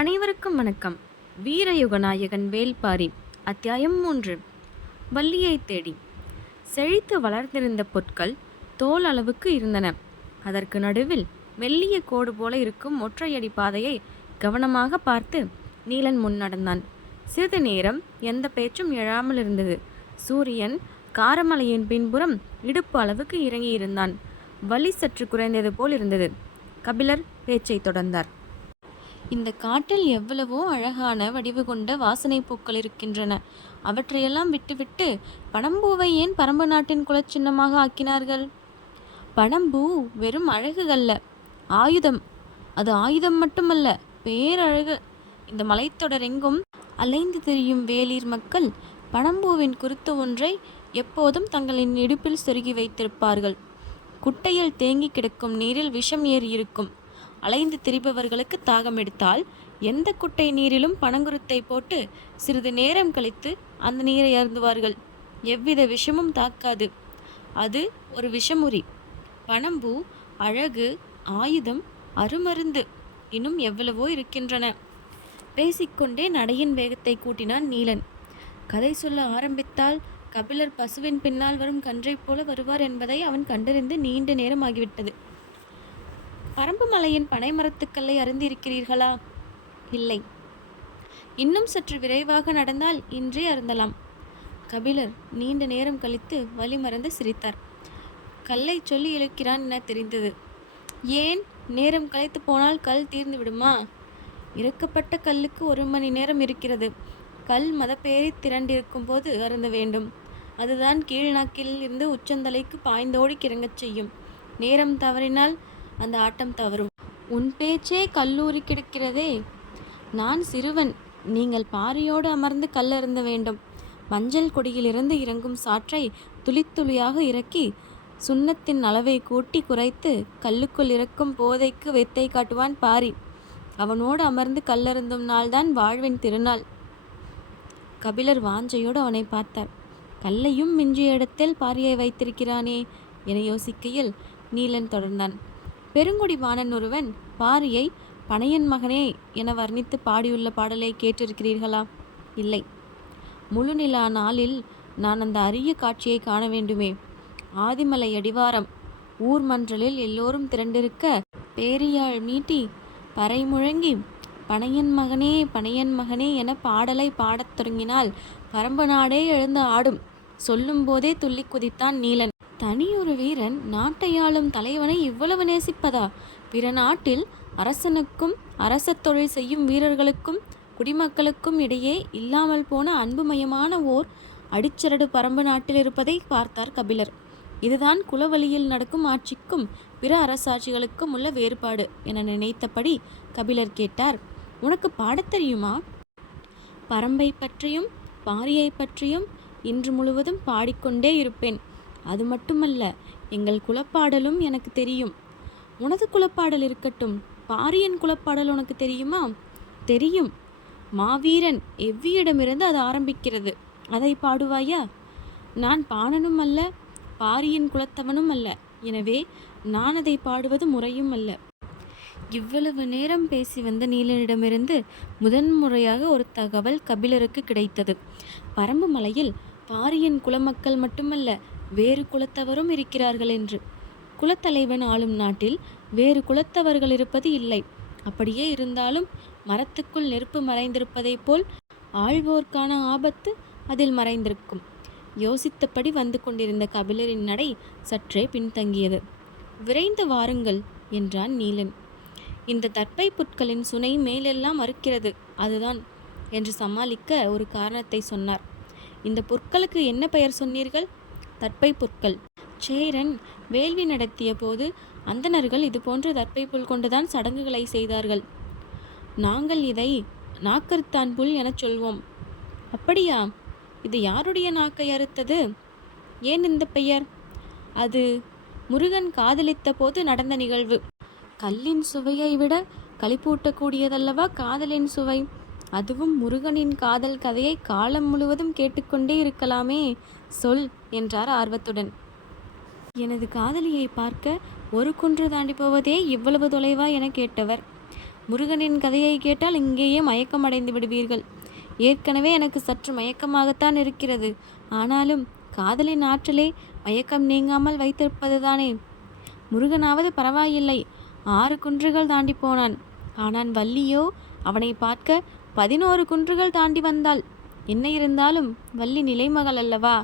அனைவருக்கும் வணக்கம். வீரயுகநாயகன் வேள்பாரி. அத்தியாயம் 3. வள்ளியை தேடி. செழித்து வளர்ந்திருந்த புற்கள் தோல் அளவுக்கு இருந்தன. அதற்கு நடுவில் மெல்லிய கோடு போல இருக்கும் ஒற்றையடி பாதையை கவனமாக பார்த்து நீலன் முன் நடந்தான். சிறிது நேரம் எந்த பேச்சும் எழாமல் இருந்தது. சூரியன் காரமலையின் பின்புறம் இடுப்பு அளவுக்கு இறங்கியிருந்தான். வலி சற்று குறைந்தது போல் இருந்தது. கபிலர் பேச்சை தொடர்ந்தார். இந்த காட்டில் எவ்வளவோ அழகான வடிவு கொண்ட வாசனை பூக்கள் இருக்கின்றன. அவற்றையெல்லாம் விட்டுவிட்டு பனம்பூவை ஏன் பரம்பு நாட்டின் குலச்சின்னமாக ஆக்கினார்கள்? பனம்பூ வெறும் அழகு அல்ல, ஆயுதம். அது ஆயுதம் மட்டுமல்ல, பேரழகு. இந்த மலைத்தொடர் எங்கும் அலைந்து திரியும் வேளிர் மக்கள் பனம்பூவின் குருத்து ஒன்றை எப்போதும் தங்களின் இடுப்பில் சொருகி வைத்திருப்பார்கள். குட்டையில் தேங்கி கிடக்கும் நீரில் விஷம் ஏறி இருக்கும். அலைந்து திரிபவர்களுக்கு தாகம் எடுத்தால் எந்த குட்டை நீரிலும் பனங்குருத்தை போட்டு சிறிது நேரம் கழித்து அந்த நீரை அருந்துவார்கள். எவ்வித விஷமும் தாக்காது. அது ஒரு விஷமுறி. பனம்பூ அழகு, ஆயுதம், அருமருந்து, இன்னும் எவ்வளவோ இருக்கின்றன. பேசிக்கொண்டே நடையின் வேகத்தை கூட்டினான் நீலன். கதை சொல்ல ஆரம்பித்தால் கபிலர் பசுவின் பின்னால் வரும் கன்றைப் போல வருவார் என்பதை அவன் கண்டறிந்து நீண்ட நேரம் ஆகிவிட்டது. பரம்பு மலையின் பனை மரத்துக்கல்லை அருந்திருக்கிறீர்களா? இல்லை. இன்னும் சற்று விரைவாக நடந்தால் இன்றே அருந்தலாம். கபிலர் நீண்ட நேரம் கழித்து வலி மறந்து சிரித்தார். கல்லை சொல்லி இழுக்கிறான் என தெரிந்தது. ஏன், நேரம் கழித்து போனால் கல் தீர்ந்து விடுமா? இறக்கப்பட்ட கல்லுக்கு 1 மணி நேரம் இருக்கிறது. கல் மதப்பேறி திரண்டிருக்கும் போது அருந்த வேண்டும். அதுதான் கீழ்நாக்கில் இருந்து உச்சந்தலைக்கு பாய்ந்தோடி கிறங்கச் செய்யும். நேரம் தவறினால் அந்த ஆட்டம் தவறும். உன் பேச்சே கல்லூரி கிடக்கிறதே. நான் சிறுவன். நீங்கள் பாறையோடு அமர்ந்து கல்லருந்த வேண்டும். மஞ்சள் கொடியிலிருந்து இறங்கும் சாற்றை துளித்துளியாக இறக்கி சுண்ணத்தின் அளவை கூட்டி குறைத்து கல்லுக்குள் இறக்கும் போதைக்கு வெத்தை காட்டுவான் பாரி. அவனோடு அமர்ந்து கல்லருந்தும் நாள்தான் வாழ்வின் திருநாள். கபிலர் வாஞ்சையோடு அவனை பார்த்தார். கல்லையும் மிஞ்சிய இடத்தில் பாரியை வைத்திருக்கிறானே என யோசிக்கையில் நீலன் தொடர்ந்தான். பெருங்குடி வாணன் ஒருவன் பாரியை பனையன் மகனே என வர்ணித்து பாடியுள்ள பாடலை கேட்டிருக்கிறீர்களா? இல்லை. முழு நிலா நாளில் நான் அந்த அரிய காட்சியை காண வேண்டுமே. ஆதிமலை அடிவாரம் ஊர் மன்றலில் எல்லோரும் திரண்டிருக்க பேரியாழ் மீட்டி பறை முழங்கி பனையன் மகனே பனையன் மகனே என பாடலை பாடத் தொடங்கினால் பரம்பு நாடே எழுந்து ஆடும். சொல்லும் போதே துள்ளி குதித்தான் நீலன். தனியொரு வீரன் நாட்டை ஆளும் தலைவனை இவ்வளவு நேசிப்பதா? பிற நாட்டில் அரசனுக்கும் அரச தொழில் செய்யும் வீரர்களுக்கும் குடிமக்களுக்கும் இடையே இல்லாமல் போன அன்புமயமான ஓர் அடிச்சரடு பரம்பு நாட்டில் இருப்பதை பார்த்தார் கபிலர். இதுதான் குலவழியில் நடக்கும் ஆட்சிக்கும் பிற அரசாட்சிகளுக்கும் உள்ள வேறுபாடு என நினைத்தபடி கபிலர் கேட்டார். உனக்கு பாடத் தெரியுமா? பரம்பை பற்றியும் பாரியை பற்றியும் இன்று முழுவதும் பாடிக்கொண்டே இருப்பேன். அது மட்டுமல்ல, எங்கள் குலப்பாடலும் எனக்கு தெரியும். உனது குலப்பாடல் இருக்கட்டும், பாரியன் குலப்பாடல் உனக்கு தெரியுமா? தெரியும். மாவீரன் எவ்வியிடமிருந்து அது ஆரம்பிக்கிறது, அதை பாடுவாயா? நான் பாணனும் அல்ல, பாரியின் குலத்தவனும் அல்ல. எனவே நான் அதை பாடுவது முறையும் அல்ல. இவ்வளவு நேரம் பேசி வந்த நீலனிடமிருந்து முதன்முறையாக ஒரு தகவல் கபிலருக்கு கிடைத்தது. பரம்பு மலையில் பாரியின் குலமக்கள் மட்டுமல்ல, வேறு குலத்தவரும் இருக்கிறார்கள் என்று. குலத்தலைவன் ஆளும் நாட்டில் வேறு குலத்தவர்கள் இருப்பது இல்லை. அப்படியே இருந்தாலும் மரத்துக்குள் நெருப்பு மறைந்திருப்பதைப் போல் ஆள்வோர்க்கான ஆபத்து அதில் மறைந்திருக்கும். யோசித்தபடி வந்து கொண்டிருந்த கபிலரின் நடை சற்றே பின்தங்கியது. விரைந்து வாருங்கள் என்றான் நீலன். இந்த தற்பை புற்களின் சுனை மேலெல்லாம் அறுக்கிறது, அதுதான் என்று சமாளிக்க ஒரு காரணத்தை சொன்னார். இந்த புற்களுக்கு என்ன பெயர் சொன்னீர்கள்? தற்பை புற்கள். சேரன் வேள்வி நடத்திய போது அந்தணர்கள் இது போன்ற தற்பை புல் கொண்டுதான் சடங்குகளை செய்தார்கள். நாங்கள் இதை நாக்கறுத்தான் புல் எனச் சொல்வோம். அப்படியா? இது யாருடைய நாக்கை அறுத்தது? ஏன் இந்த பெயர்? அது முருகன் காதலித்த போது நடந்த நிகழ்வு. கல்லின் சுவையை விட களிப்பூட்டக்கூடியதல்லவா காதலின் சுவை? அதுவும் முருகனின் காதல் கதையை காலம் முழுவதும் கேட்டுக்கொண்டே இருக்கலாமே. சொல் என்றார் ஆர்வத்துடன். எனது காதலியை பார்க்க ஒரு குன்று தாண்டி போவதே இவ்வளவு தொலைவா என கேட்டவர். முருகனின் கதையை கேட்டால் இங்கேயே மயக்கமடைந்து விடுவீர்கள். ஏற்கனவே எனக்கு சற்று மயக்கமாகத்தான் இருக்கிறது. ஆனாலும் காதலின் ஆற்றலே மயக்கம் நீங்காமல் வைத்திருப்பதுதானே. முருகனாவது பரவாயில்லை, 6 குன்றுகள் தாண்டி போனான். ஆனால் வள்ளியோ அவனை பார்க்க 11 குன்றுகள் தாண்டி வந்தாள். என்ன இருந்தாலும் வள்ளி நிலைமகள் அல்லவா,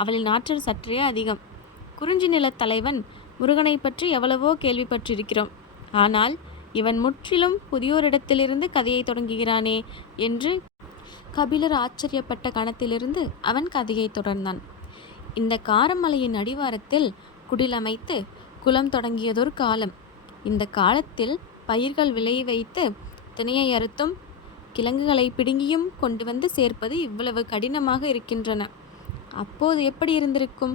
அவளின் ஆற்றல் சற்றே அதிகம். குறிஞ்சி நிலத் தலைவன் முருகனை பற்றி எவ்வளவோ கேள்விப்பட்டிருக்கிறோம். ஆனால் இவன் முற்றிலும் புதியோரிடத்திலிருந்து கதையை தொடங்குகிறானே என்று கபிலர் ஆச்சரியப்பட்ட கணத்திலிருந்து அவன் கதையை தொடர்ந்தான். இந்த காரமலையின் அடிவாரத்தில் குடிலமைத்து குலம் தொடங்கியதொரு காலம். இந்த காலத்தில் பயிர்கள் விளைய வைத்து தினையை அறுத்தும் கிழங்குகளை பிடுங்கியும் கொண்டு வந்து சேர்ப்பது இவ்வளவு கடினமாக இருக்கின்றன. அப்போது எப்படி இருந்திருக்கும்?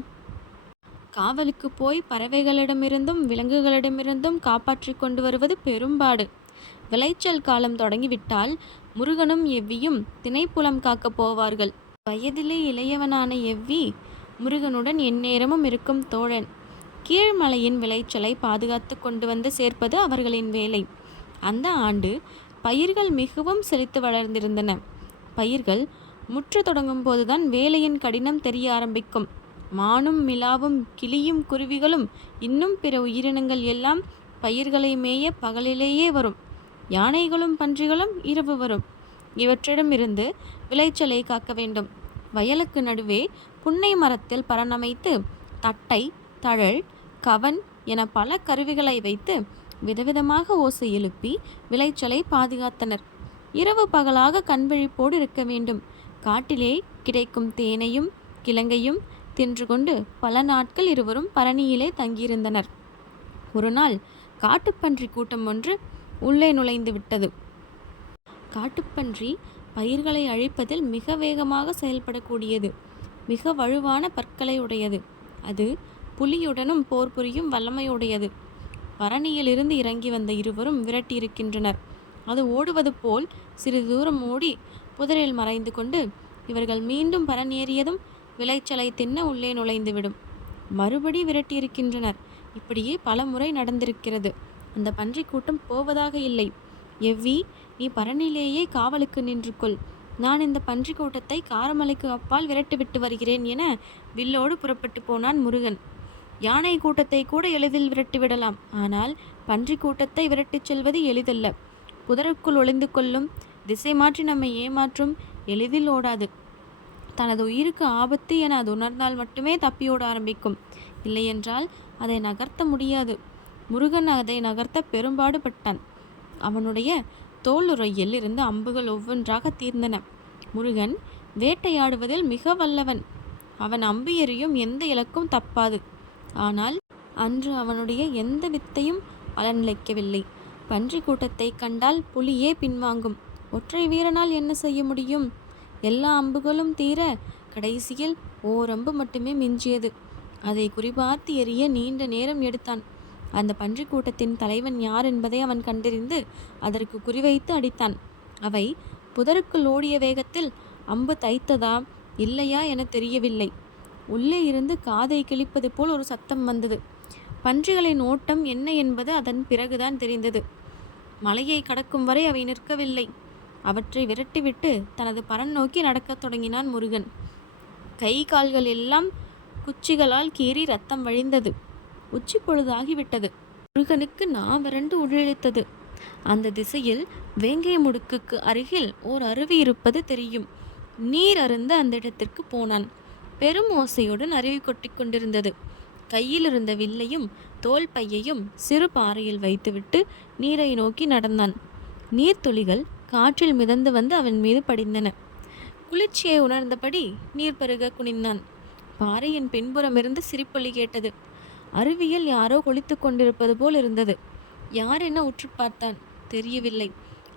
காவலுக்கு போய் பறவைகளிடமிருந்தும் விலங்குகளிடமிருந்தும் காப்பாற்றி கொண்டு வருவது பெரும்பாடு. விளைச்சல் காலம் தொடங்கிவிட்டால் முருகனும் எவ்வியும் திணைப்புலம் காக்கப் போவார்கள். வயதிலே இளையவனான எவ்வி முருகனுடன் எந்நேரமும் இருக்கும் தோழன். கீழ்மலையின் விளைச்சலை பாதுகாத்து கொண்டு வந்து சேர்ப்பது அவர்களின் வேலை. அந்த ஆண்டு பயிர்கள் மிகவும் செழித்து வளர்ந்திருந்தன. பயிர்கள் முற்ற தொடங்கும் போதுதான் வேலையின் கடினம் தெரிய ஆரம்பிக்கும். மானும் மிலாவும் கிளியும் குருவிகளும் இன்னும் பிற உயிரினங்கள் எல்லாம் பயிர்களை மேய பகலிலேயே வரும். யானைகளும் பன்றிகளும் இரவு வரும். இவற்றிடமிருந்து விளைச்சலை காக்க வேண்டும். வயலுக்கு நடுவே புன்னை மரத்தில் பரணமைத்து தட்டை, தழல், கவன் என பல கருவிகளை வைத்து விதவிதமாக ஓசை எழுப்பி விளைச்சலை பாதுகாத்தனர். இரவு பகலாக கண்விழிப்போடு இருக்க வேண்டும். காட்டிலே கிடைக்கும் தேனையும் கிழங்கையும் தின்று கொண்டு பல நாட்கள் இருவரும் பரணியிலே தங்கியிருந்தனர். ஒரு நாள் காட்டுப்பன்றி கூட்டம் ஒன்று உள்ளே நுழைந்து விட்டது. காட்டுப்பன்றி பயிர்களை அழிப்பதில் மிக வேகமாக செயல்படக்கூடியது. மிக வலுவான பற்களை உடையது. அது புலியுடனும் போர் புரியும் வல்லமையுடையது. பரணியிலிருந்து இறங்கி வந்த இருவரும் விரட்டியிருக்கின்றனர். அது ஓடுவது போல் சிறிது தூரம் ஓடி புதரில் மறைந்து கொண்டு இவர்கள் மீண்டும் பரணியேறியதும் விளைச்சலை தின்ன உள்ளே நுழைந்துவிடும். மறுபடி விரட்டியிருக்கின்றனர். இப்படியே பல முறை நடந்திருக்கிறது. அந்த பன்றி கூட்டம் போவதாக இல்லை. எவ்வி, நீ பரணிலேயே காவலுக்கு நின்று கொள். நான் இந்த பன்றி கூட்டத்தை காரமலைக்கு அப்பால் விரட்டிவிட்டு வருகிறேன் என வில்லோடு புறப்பட்டு போனான் முருகன். யானை கூட்டத்தை கூட எளிதில் விரட்டிவிடலாம். ஆனால் பன்றி கூட்டத்தை விரட்டிச் செல்வது எளிதல்ல. புதருக்குள் ஒளிந்து கொள்ளும், திசை மாற்றி நம்மை ஏமாற்றும், எளிதில் ஓடாது. தனது உயிருக்கு ஆபத்து என அது உணர்ந்தால் மட்டுமே தப்பியோட ஆரம்பிக்கும். இல்லையென்றால் அதை நகர்த்த முடியாது. முருகன் அதை நகர்த்த பெரும்பாடுபட்டான். அவனுடைய தோளுறையில் இருந்து அம்புகள் ஒவ்வொன்றாக தீர்ந்தன. முருகன் வேட்டையாடுவதில் மிக வல்லவன். அவன் அம்பு எறியும் எந்த இலக்கும் தப்பாது. ஆனால் அன்று அவனுடைய எந்த வித்தையும் பலனளிக்கவில்லை. பன்றி கூட்டத்தை கண்டால் புலியே பின்வாங்கும். ஒற்றை வீரனால் என்ன செய்ய முடியும்? எல்லா அம்புகளும் தீர கடைசியில் ஓரம்பு மட்டுமே மிஞ்சியது. அதை குறிபார்த்து எறிய நீண்ட நேரம் எடுத்தான். அந்த பன்றி கூட்டத்தின் தலைவன் யார் என்பதை அவன் கண்டறிந்து அதற்கு குறிவைத்து அடித்தான். அவை புதருக்குள் ஓடிய வேகத்தில் அம்பு தைத்ததா இல்லையா என தெரியவில்லை. உள்ளே இருந்து காதை கிழிப்பது போல் ஒரு சத்தம் வந்தது. பன்றிகளின் ஓட்டம் என்ன என்பது அதன் பிறகுதான் தெரிந்தது. மலையை கடக்கும் வரை அவை நிற்கவில்லை. அவற்றை விரட்டிவிட்டு தனது பரன் நோக்கி நடக்கத் தொடங்கினான் முருகன். கை கால்கள் எல்லாம் குச்சிகளால் கீறி ரத்தம் வழிந்தது. உச்சி பொழுதாகிவிட்டது. முருகனுக்கு நாவறண்டு உழித்தது. அந்த திசையில் வேங்கை முடுக்குக்கு அருகில் ஓர் அருவி இருப்பது தெரியும். நீர் அருந்த அந்த இடத்திற்கு போனான். பெரும் ஓசையுடன் அருவி கொட்டி கொண்டிருந்தது. கையில் இருந்த வில்லையும் தோல் பையையும் சிறு பாறையில் வைத்துவிட்டு நீரை நோக்கி நடந்தான். நீர்த்துளிகள் காற்றில் மிதந்து வந்து அவன் மீது படிந்தன. குளிர்ச்சியை உணர்ந்தபடி நீர் பருக குனிந்தான். பாறையின் பின்புறமிருந்து சிரிப்பொலி கேட்டது. அருவியில் யாரோ குளித்து கொண்டிருப்பது போல் இருந்தது. யார் என உற்று பார்த்தான். தெரியவில்லை.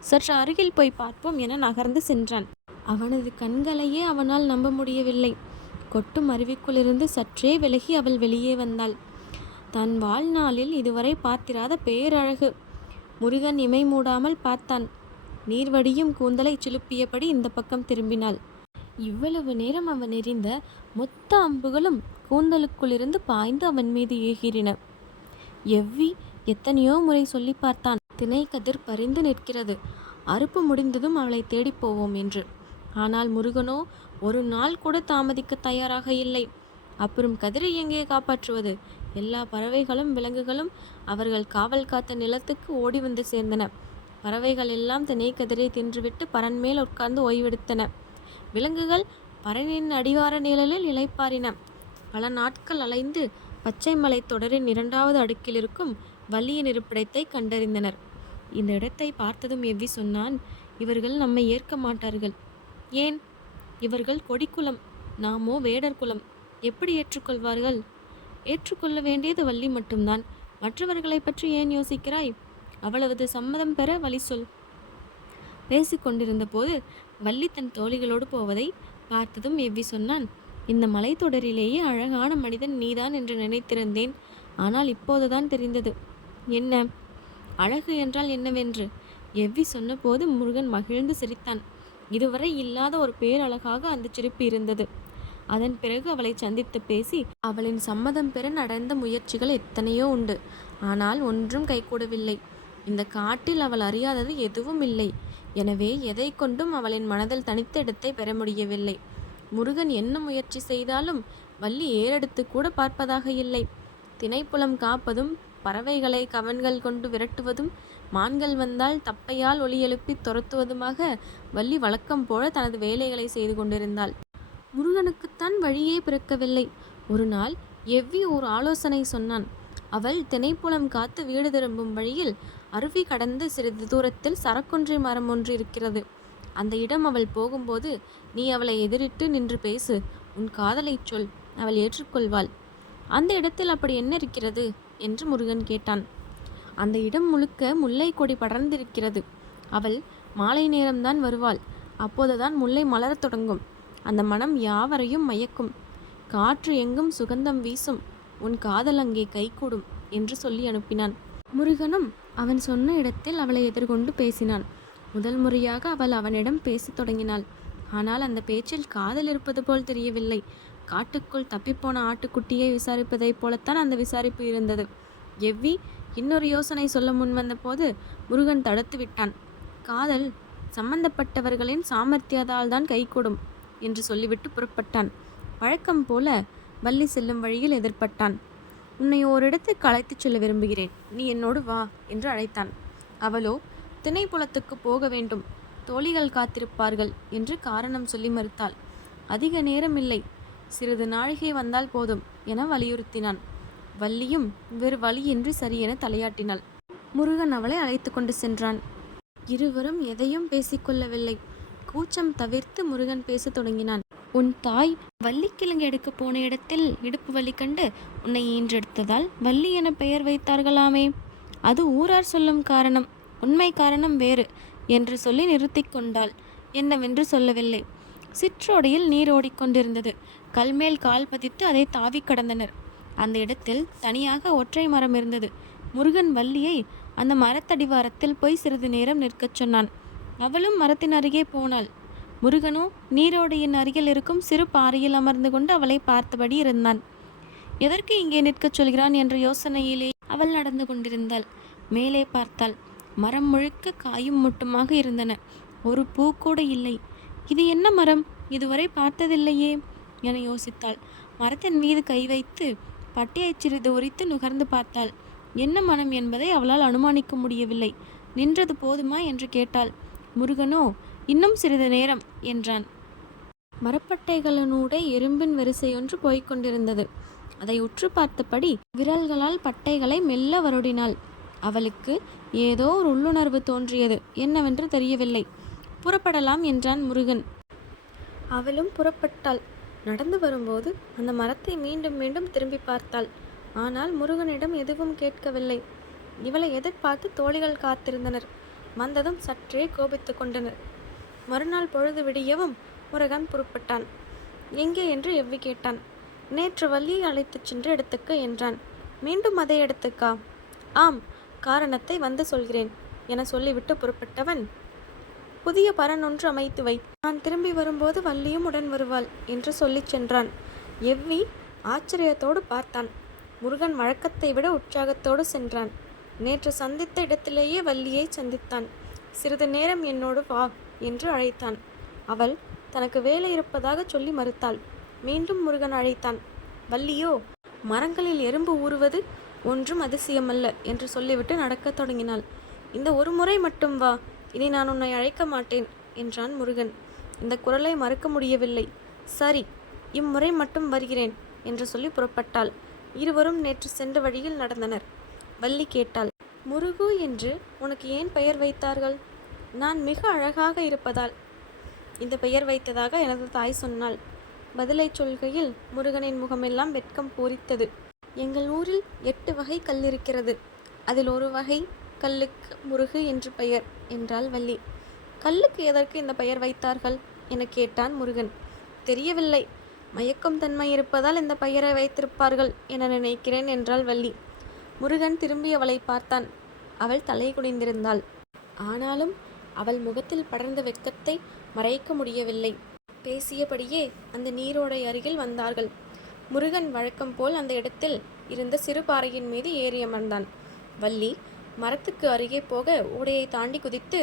சற்று அருகில் போய் பார்ப்போம் என நகர்ந்து சென்றான். அவனது கண்களையே அவனால் நம்ப முடியவில்லை. கொட்டும் அருவிக்குள்ளிருந்து சற்றே விலகி அவள் வெளியே வந்தாள். தன் வாழ்நாளில் இதுவரை பார்த்திராத பேரழகு. முருகன் இமை மூடாமல் பார்த்தான். நீர்வடியும் கூந்தலை சிலுப்பியபடி இந்த பக்கம் திரும்பினாள். இவ்வளவு நேரம் அவன் எறிந்த மொத்த அம்புகளும் கூந்தலுக்குள்ளிருந்து பாய்ந்து அவன் மீது ஏகிறின. எவ்வி எத்தனையோ முறை சொல்லி பார்த்தான். தினை கதிர் பறிந்து நிற்கிறது. அறுப்பு முடிந்ததும் அவளை தேடிப் போவோம் என்று. ஆனால் முருகனோ ஒரு நாள் கூட தாமதிக்க தயாராக இல்லை. அப்புறம் கதிரை எங்கே காப்பாற்றுவது? எல்லா பறவைகளும் விலங்குகளும் அவர்கள் காவல் காத்த நிலத்துக்கு ஓடி வந்து சேர்ந்தன. பறவைகள் எல்லாம் தினை கதிரை தின்றுவிட்டு பரன் மேல் உட்கார்ந்து ஓய்வெடுத்தன. விலங்குகள் பரனின் அடிவார நிழலில் இளைப்பாறின. பல நாட்கள் அலைந்து பச்சை மலை தொடரின் 2வது அடுக்கில் இருக்கும் வள்ளியின் இருப்பிடத்தை கண்டறிந்தனர். இந்த இடத்தை பார்த்ததும் எவ்வி சொன்னான், இவர்கள் நம்மை ஏற்க மாட்டார்கள். ஏன்? இவர்கள் கொடிக்குலம், நாமோ வேடர் குலம். எப்படி ஏற்றுக்கொள்வார்கள்? ஏற்றுக்கொள்ள வேண்டியது வள்ளி மட்டும்தான். மற்றவர்களை பற்றி ஏன் யோசிக்கிறாய்? அவளது சம்மதம் பெற வழி சொல். பேசிக்கொண்டிருந்த போது வள்ளி தன் தோழிகளோடு போவதை பார்த்ததும் எவ்வி சொன்னான், இந்த மலைத்தொடரிலேயே அழகான மனிதன் நீதான் என்று நினைத்திருந்தேன். ஆனால் இப்போதுதான் தெரிந்தது. என்ன அழகு என்றால் என்னவென்று எவ்வி சொன்னபோது முருகன் மகிழ்ந்து சிரித்தான். இதுவரை இல்லாத ஒரு பேரழகாக அந்த சிரிப்பு இருந்தது. அதன் பிறகு அவளை சந்தித்து பேசி அவளின் சம்மதம் பெற நடந்த முயற்சிகள் எத்தனையோ உண்டு. ஆனால் ஒன்றும் கைகூடவில்லை. இந்த காட்டில் அவள் அறியாதது எதுவும் இல்லை. எனவே எதை கொண்டும் அவளின் மனதில் தனித்த இடத்தை பெற முடியவில்லை. முருகன் என்ன முயற்சி செய்தாலும் வள்ளி ஏறெடுத்து கூட பார்ப்பதாக இல்லை. திணைப்புலம் காப்பதும், பறவைகளை கவன்கள் கொண்டு விரட்டுவதும், மான்கள் வந்தால் தப்பையால் ஒலி எழுப்பி துரத்துவதுமாக வள்ளி வழக்கம் போல தனது வேலைகளை செய்து கொண்டிருந்தாள். முருகனுக்குத்தான் வழியே பிறக்கவில்லை. ஒரு நாள் எவ்வி ஒரு ஆலோசனை சொன்னான். அவள் திணைப்புலம் காத்து வீடு திரும்பும் வழியில் அருவி கடந்து சிறிது தூரத்தில் சரக்கொன்றை மரம் ஒன்று இருக்கிறது. அந்த இடம் அவள் போகும்போது நீ அவளை எதிரிட்டு நின்று பேசு. உன் காதலை சொல், அவள் ஏற்றுக்கொள்வாள். அந்த இடத்தில் அப்படி என்ன இருக்கிறது என்று முருகன் கேட்டான். அந்த இடம் முழுக்க முல்லை கொடி படர்ந்திருக்கிறது. அவள் மாலை நேரம்தான் வருவாள். அப்போதுதான் முல்லை மலரத் தொடங்கும். அந்த மனம் யாவரையும் மயக்கும். காற்று எங்கும் சுகந்தம் வீசும். உன் காதல் அங்கே கைகூடும் என்று சொல்லி அனுப்பினான். முருகனும் அவன் சொன்ன இடத்தில் அவளை எதிர்கொண்டு பேசினான். முதல் முறையாக அவள் அவனிடம் பேசத் தொடங்கினாள். ஆனால் அந்த பேச்சில் காதல் இருப்பது போல் தெரியவில்லை. காட்டுக்குள் தப்பிப்போன ஆட்டுக்குட்டியை விசாரிப்பதைப் போலத்தான் அந்த விசாரிப்பு இருந்தது. எவ்வி இன்னொரு யோசனை சொல்ல முன்வந்த போது முருகன் தடுத்து விட்டான். காதல் சம்பந்தப்பட்டவர்களின் சாமர்த்தியத்தால் தான் கைகூடும் என்று சொல்லிவிட்டு புறப்பட்டான். வழக்கம் போல வள்ளி செல்லும் வழியில் எதிர்பட்டான். உன்னை ஓரிடத்துக்கு அழைத்துச் செல்ல விரும்புகிறேன், நீ என்னோடு வா என்று அழைத்தான். அவளோ திணைப்புலத்துக்கு போக வேண்டும், தோழிகள் காத்திருப்பார்கள் என்று காரணம் சொல்லி மறுத்தாள். அதிக நேரம் இல்லை, சிறிது நாழிகை வந்தால் போதும் என வலியுறுத்தினான். வள்ளியும் வேறு வழியின்றி சரியென தலையாட்டினாள். முருகன் அவளை அழைத்து கொண்டு சென்றான். இருவரும் எதையும் பேசிக்கொள்ளவில்லை. கூச்சம் தவிர்த்து முருகன் பேசத் தொடங்கினான். உன் தாய் வள்ளிக்கிழங்கு எடுக்க போன இடத்தில் இடுப்பு வலி கண்டு உன்னை ஈன்றெடுத்ததால் வள்ளி என பெயர் வைத்தார்களாமே, அது ஊரார் சொல்லும் காரணம், உண்மை காரணம் வேறு என்று சொல்லி நிறுத்தி கொண்டாள். என்னவென்று சொல்லவில்லை. சிற்றோடையில் நீர் ஓடிக்கொண்டிருந்தது. கல்மேல் கால் பதித்து அதை தாவி கடந்தனர். அந்த இடத்தில் தனியாக ஒற்றை மரம் இருந்தது. முருகன் வள்ளியை அந்த மரத்தடிவாரத்தில் போய் சிறிது நேரம் நிற்கச் சொன்னான். அவளும் மரத்தின் அருகே போனாள். முருகனோ நீரோடையின் அருகில் இருக்கும் சிறு பாறையில் அமர்ந்து கொண்டு அவளை பார்த்தபடி இருந்தான். எதற்கு இங்கே நிற்கச் சொல்கிறான் என்ற யோசனையிலே அவள் நடந்து கொண்டிருந்தாள். மேலே பார்த்தாள். மரம் முழுக்க காயும் முட்டுமாக இருந்தன. ஒரு பூ கூட இல்லை. இது என்ன மரம்? இதுவரை பார்த்ததில்லையே என யோசித்தாள். மரத்தின் மீது கை வைத்து பட்டையை சிறிது உரித்து நுகர்ந்து பார்த்தாள். என்ன மனம் என்பதை அவளால் அனுமானிக்க முடியவில்லை. நின்றது போதுமா என்று கேட்டாள். முருகனோ இன்னும் சிறிது நேரம் என்றான். மரப்பட்டைகளனூடே எறும்பின் வரிசையொன்று போய்கொண்டிருந்தது. அதை உற்று பார்த்தபடி விரல்களால் பட்டைகளை மெல்ல வருடினாள். அவளுக்கு ஏதோ ஒரு உள்ளுணர்வு தோன்றியது. என்னவென்று தெரியவில்லை. புறப்படலாம் என்றான் முருகன். அவளும் புறப்பட்டாள். நடந்து வரும்போது அந்த மரத்தை மீண்டும் மீண்டும் திரும்பி பார்த்தாள். ஆனால் முருகனிடம் எதுவும் கேட்கவில்லை. இவளை எதிர்பார்த்து தோழிகள் காத்திருந்தனர். வந்ததும் சற்றே கோபித்து கொண்டனர். மறுநாள் பொழுது விடியவும் முருகன் புறப்பட்டான். எங்கே என்று எவ்வி கேட்டான். நேற்று வள்ளியை அழைத்துச் சென்ற இடத்துக்கு என்றான். மீண்டும் அதே இடத்துக்கா? ஆம், காரணத்தை வந்து சொல்கிறேன் என சொல்லிவிட்டு புறப்பட்டவன், புதிய பரன் ஒன்று அமைத்து வை, நான் திரும்பி வரும்போது வள்ளியும் உடன் வருவாள் என்று சொல்லிச் சென்றான். எவ்வி ஆச்சரியத்தோடு பார்த்தான். முருகன் வழக்கத்தை விட உற்சாகத்தோடு சென்றான். நேற்று சந்தித்த இடத்திலேயே வள்ளியை சந்தித்தான். சிறிது நேரம் என்னோடு வா என்று அழைத்தான். அவள் தனக்கு வேலை இருப்பதாக சொல்லி மறுத்தாள். மீண்டும் முருகன் அழைத்தான். வள்ளியோ மரங்களில் எறும்பு ஊறுவது ஒன்றும் அதிசயமல்ல என்று சொல்லிவிட்டு நடக்கத் தொடங்கினாள். இந்த ஒரு முறை மட்டும் வா, இனி நான் உன்னை அழைக்க மாட்டேன் என்றான் முருகன். இந்த குரலை மறுக்க முடியவில்லை. சரி, இம்முறை மட்டும் வருகிறேன் என்று சொல்லி புறப்பட்டாள். இருவரும் நேற்று சென்ற வழியில் நடந்தனர். வள்ளி கேட்டாள், முருகு என்று உனக்கு ஏன் பெயர் வைத்தார்கள்? நான் மிக அழகாக இருப்பதால் இந்த பெயர் வைத்ததாக எனது தாய் சொன்னாள். பதிலை சொல்கையில் முருகனின் முகமெல்லாம் வெட்கம் பூரித்தது. எங்கள் ஊரில் 8 வகை கல் இருக்கிறது. அதில் ஒரு வகை கல்லுக்கு முருகு என்று பெயர் என்றாள் வள்ளி. கல்லுக்கு எதற்கு இந்த பெயர் வைத்தார்கள் என கேட்டான் முருகன். தெரியவில்லை, மயக்கும் தன்மை இருப்பதால் இந்த பெயரை வைத்திருப்பார்கள் என நினைக்கிறேன் என்றாள் வள்ளி. முருகன் திரும்பி அவளை பார்த்தான். அவள் தலை குனிந்திருந்தாள். ஆனாலும் அவள் முகத்தில் படர்ந்த வெட்கத்தை மறைக்க முடியவில்லை. பேசியபடியே அந்த நீரோடை அருகில் வந்தார்கள். முருகன் வழக்கம் போல் அந்த இடத்தில் இருந்த சிறு பாறையின் மீது ஏறி அமர்ந்தான். வள்ளி மரத்துக்கு அருகே போக ஓடையை தாண்டி குதித்து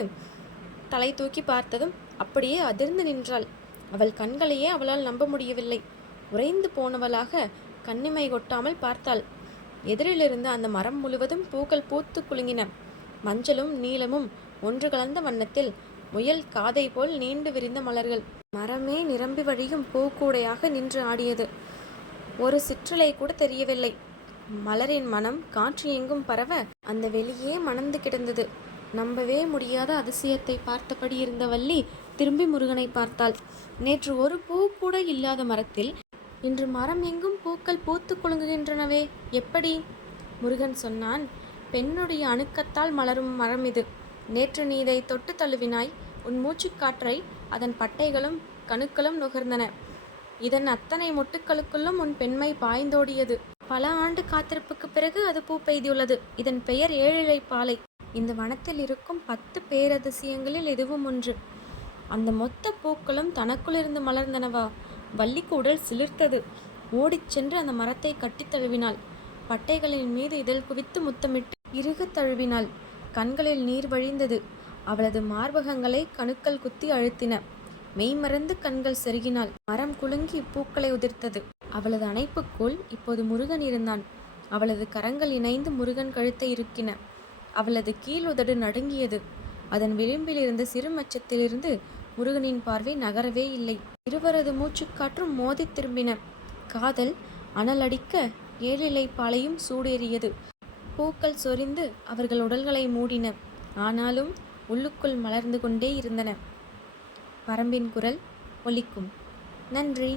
தலை தூக்கி பார்த்ததும் அப்படியே அதிர்ந்து நின்றாள். அவள் கண்களையே அவளால் நம்ப முடியவில்லை. உறைந்து போனவளாக கண்ணிமை கொட்டாமல் பார்த்தாள். எதிரிலிருந்து அந்த மரம் முழுவதும் பூக்கள் பூத்து குலுங்கின. மஞ்சளும் நீலமும் ஒன்று கலந்த வண்ணத்தில் முயல் காதை போல் நீண்டு விரிந்த மலர்கள். மரமே நிரம்பி வழியும் பூக்கூடையாக நின்று ஆடியது. ஒரு சிற்றலை கூட தெரியவில்லை. மலரின் மனம் காற்று எங்கும் பரவ அந்த வெளியே மணந்து கிடந்தது. நம்பவே முடியாத அதிசயத்தை பார்த்தபடி இருந்த வள்ளி திரும்பி முருகனை பார்த்தாள். நேற்று ஒரு பூ கூட இல்லாத மரத்தில் இன்று மரம் எங்கும் பூக்கள் பூத்து குலுங்குகின்றனவே, எப்படி? முருகன் சொன்னான். பெண்ணுடைய அணுக்கத்தால் மலரும் மரம் இது. நேற்று நீ இதை தொட்டு தழுவினாய். உன் மூச்சுக்காற்றை அதன் பட்டைகளும் கணுக்களும் நுகர்ந்தன. இதன் அத்தனை மொட்டுக்களுக்குள்ளும் உன் பெண்மை பாய்ந்தோடியது. பல ஆண்டு காத்திருப்புக்கு பிறகு அது பூ பெய்துள்ளது. இதன் பெயர் ஏழிலை பாலை. இந்த வனத்தில் இருக்கும் 10 பேரதிசயங்களில் இதுவும் ஒன்று. அந்த மொத்த பூக்களும் தனக்குள்ளிருந்து மலர்ந்தனவா? வள்ளிக்கு உடல் சிலிர்த்தது. ஓடிச் சென்று அந்த மரத்தை கட்டித் தழுவினாள். பட்டைகளின் மீது இதழ் குவித்து முத்தமிட்டு இறுக தழுவினாள். கண்களில் நீர் வழிந்தது. அவளது மார்பகங்களை கணுக்கள் குத்தி அழுத்தின. மெய்மறந்து கண்கள் செருகினாள். மரம் குலுங்கி பூக்களை உதிர்த்தது. அவளது அணைப்புக்குள் இப்போது முருகன் இருந்தான். அவளது கரங்கள் இணைந்து முருகன் கழுத்தை இறுக்கின. அவளது கீழ் உதடு நடுங்கியது. அதன் விளிம்பில் இருந்த சிறு மச்சத்திலிருந்து முருகனின் பார்வை நகரவே இல்லை. இருவரது மூச்சுக்காற்றும் மோதி திரும்பின. காதல் அனலடிக்க ஏழிலை பாலையும் சூடேறியது. பூக்கள் சொரிந்து அவர்கள் உடல்களை மூடின. ஆனாலும் உள்ளுக்குள் மலர்ந்து கொண்டே இருந்தன. பரம்பின் குரல் ஒலிக்கும். நன்றி.